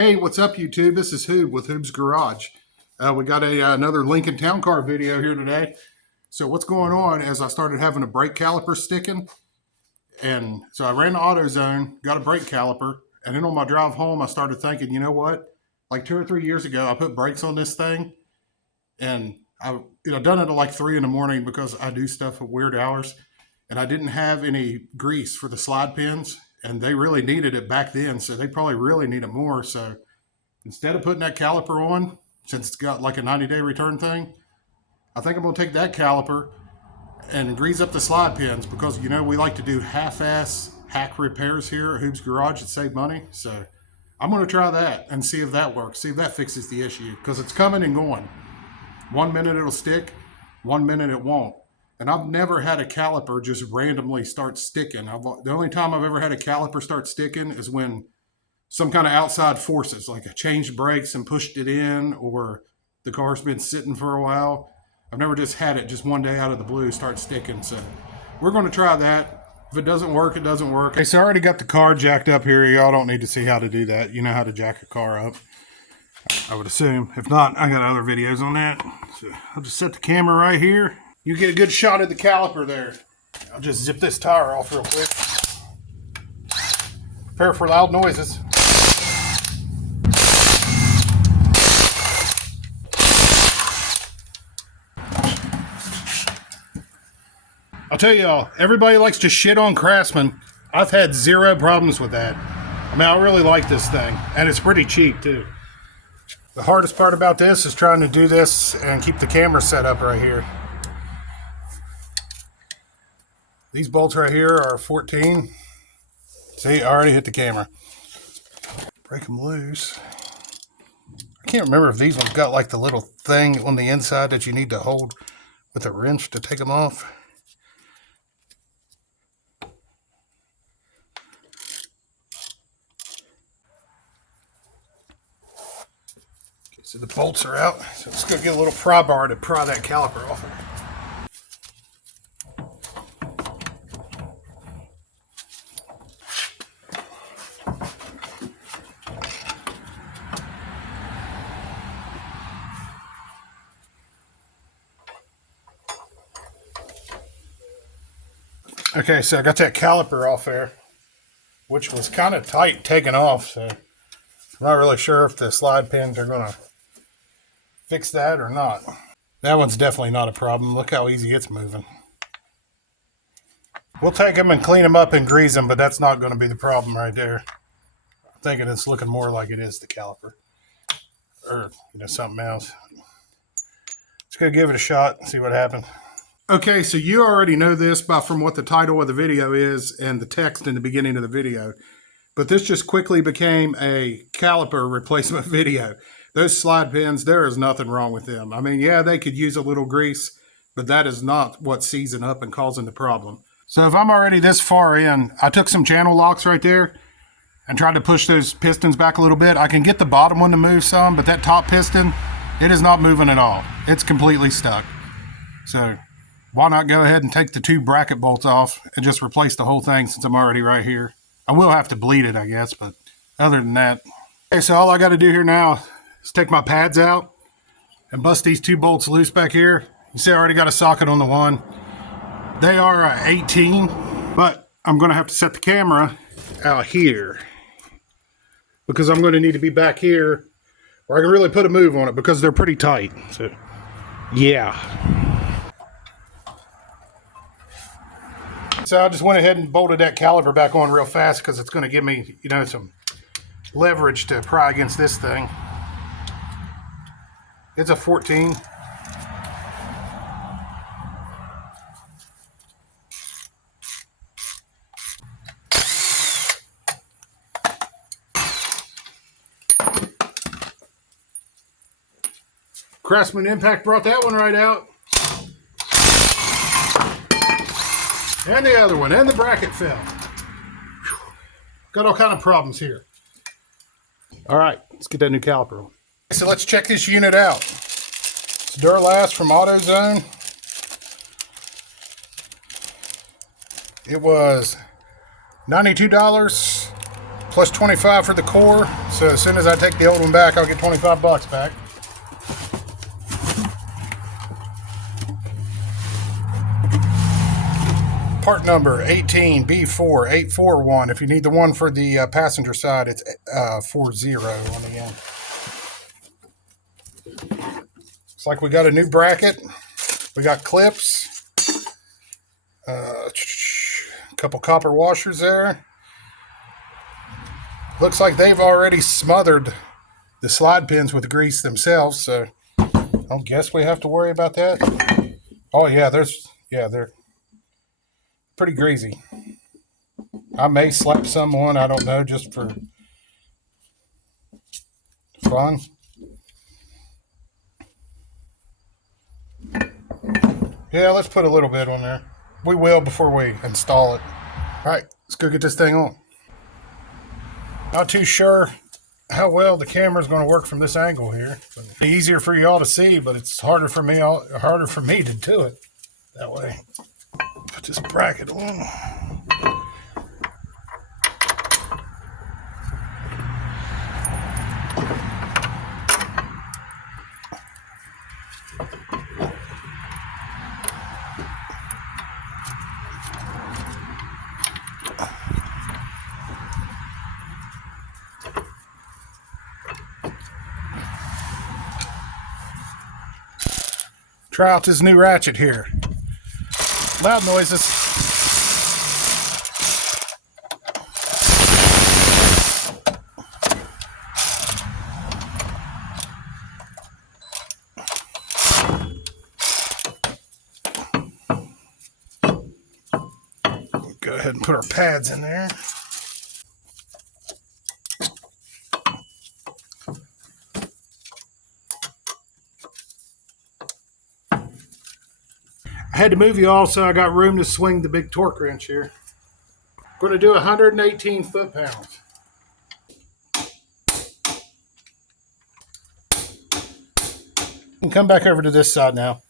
Hey, what's up, YouTube? This is Hoob with Hoob's Garage. We got another Lincoln Town Car video here today. So what's going on is I started having a brake caliper sticking. And so I ran to AutoZone, got a brake caliper. And then on my drive home, I started thinking, you know what? Like 2 or 3 years ago, I put brakes on this thing. And I done it at like 3 in the morning because I do stuff at weird hours. And I didn't have any grease for the slide pins. And they really needed it back then, so they probably really need it more. So instead of putting that caliper on, since it's got like a 90-day return thing, I think I'm going to take that caliper and grease up the slide pins because, we like to do half-ass hack repairs here at Hoob's Garage to save money. So I'm going to try that and see if that works, see if that fixes the issue, because it's coming and going. 1 minute it'll stick, 1 minute it won't. And I've never had a caliper just randomly start sticking. The only time I've ever had a caliper start sticking is when some kind of outside forces, like I changed brakes and pushed it in, or the car's been sitting for a while. I've never just had it just one day out of the blue start sticking. So we're going to try that. If it doesn't work, it doesn't work. Okay, so I already got the car jacked up here. Y'all don't need to see how to do that. You know how to jack a car up, I would assume. If not, I got other videos on that. So I'll just set the camera right here. You get a good shot of the caliper there. I'll just zip this tire off real quick. Prepare for loud noises. I'll tell y'all, everybody likes to shit on Craftsman. I've had zero problems with that. I mean, I really like this thing, and it's pretty cheap too. The hardest part about this is trying to do this and keep the camera set up right here. These bolts right here are 14. See, I already hit the camera. Break them loose. I can't remember if these ones got like the little thing on the inside that you need to hold with a wrench to take them off. Okay, so the bolts are out. So let's go get a little pry bar to pry that caliper off of it. Okay, so I got that caliper off there, which was kind of tight taking off, so I'm not really sure if the slide pins are going to fix that or not. That one's definitely not a problem. Look how easy it's moving. We'll take them and clean them up and grease them, but that's not going to be the problem right there. I'm thinking it's looking more like it is the caliper or something else. Just going to give it a shot and see what happens. Okay, so you already know this from what the title of the video is and the text in the beginning of the video. But this just quickly became a caliper replacement video. Those slide pins, there is nothing wrong with them. I mean, yeah, they could use a little grease, but that is not what's seizing up and causing the problem. So if I'm already this far in, I took some channel locks right there and tried to push those pistons back a little bit. I can get the bottom one to move some, but that top piston, it is not moving at all. It's completely stuck. So why not go ahead and take the 2 bracket bolts off and just replace the whole thing since I'm already right here. I will have to bleed it, I guess, but other than that. Okay, so all I got to do here now is take my pads out and bust these 2 bolts loose back here. You see I already got a socket on the one. They are 18, but I'm going to have to set the camera out here because I'm going to need to be back here where I can really put a move on it because they're pretty tight. So, yeah. So I just went ahead and bolted that caliper back on real fast because it's going to give me, some leverage to pry against this thing. It's a 14. Craftsman Impact brought that one right out. And the other one, and the bracket fell. Whew. Got all kind of problems here. All right, let's get that new caliper on. So let's check this unit out. It's Duralast from AutoZone. It was $92. plus 25 for the core. So as soon as I take the old one back, I'll get 25 bucks back. Part number 18B4841. If you need the one for the passenger side, it's 40 on the end. It's like we got a new bracket. We got clips. A couple copper washers there. Looks like they've already smothered the slide pins with grease themselves, so I don't guess we have to worry about that. Oh yeah, they're pretty greasy. I may slap some on, I don't know, just for fun. Yeah, let's put a little bit on there. We will before we install it. All right, let's go get this thing on. Not too sure how well the camera is going to work from this angle here. It's easier for y'all to see, but it's harder for me to do it that way. Put this bracket on. Try out this new ratchet here. Loud noises. We'll go ahead and put our pads in there. I had to move you all so I got room to swing the big torque wrench here. I'm going to do 118 foot-pounds. And come back over to this side now.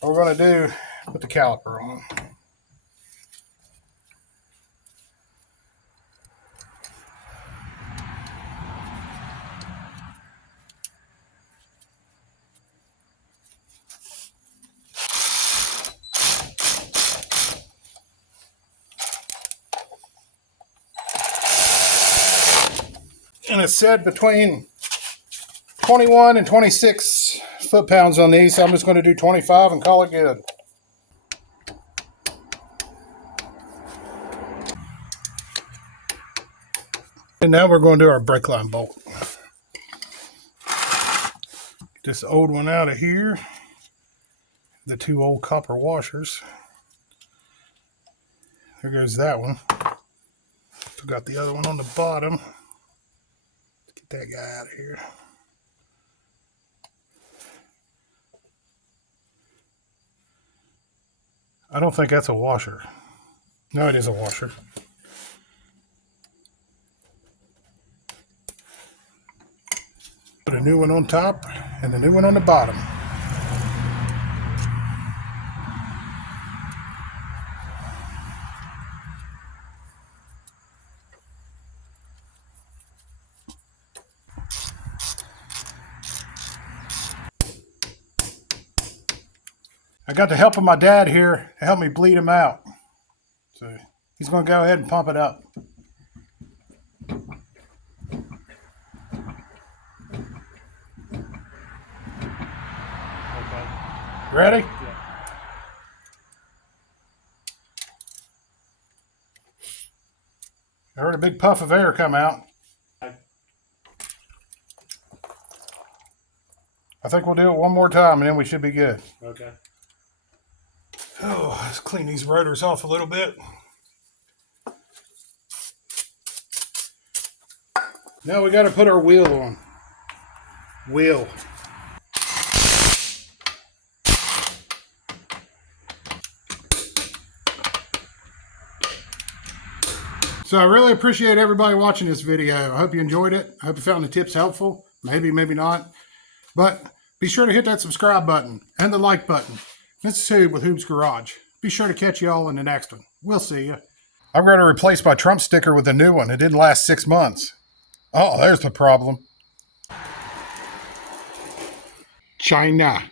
What we're going to do, put the caliper on. And it's said between 21 and 26 foot-pounds on these, so I'm just going to do 25 and call it good. And now we're going to do our brake line bolt. Get this old one out of here. The two old copper washers. There goes that one. Forgot the other one on the bottom. Let's get that guy out of here. I don't think that's a washer. No, it is a washer. Put a new one on top and a new one on the bottom. I got the help of my dad here to help me bleed him out. So he's going to go ahead and pump it up. Okay. Ready? Yeah. I heard a big puff of air come out. I think we'll do it one more time and then we should be good. Okay. Oh, let's clean these rotors off a little bit. Now we got to put our wheel on. Wheel. So I really appreciate everybody watching this video. I hope you enjoyed it. I hope you found the tips helpful. Maybe, maybe not. But be sure to hit that subscribe button and the like button. This is Hoob with Hoob's Garage. Be sure to catch you all in the next one. We'll see you. I'm going to replace my Trump sticker with a new one. It didn't last 6 months. Oh, there's the problem. China.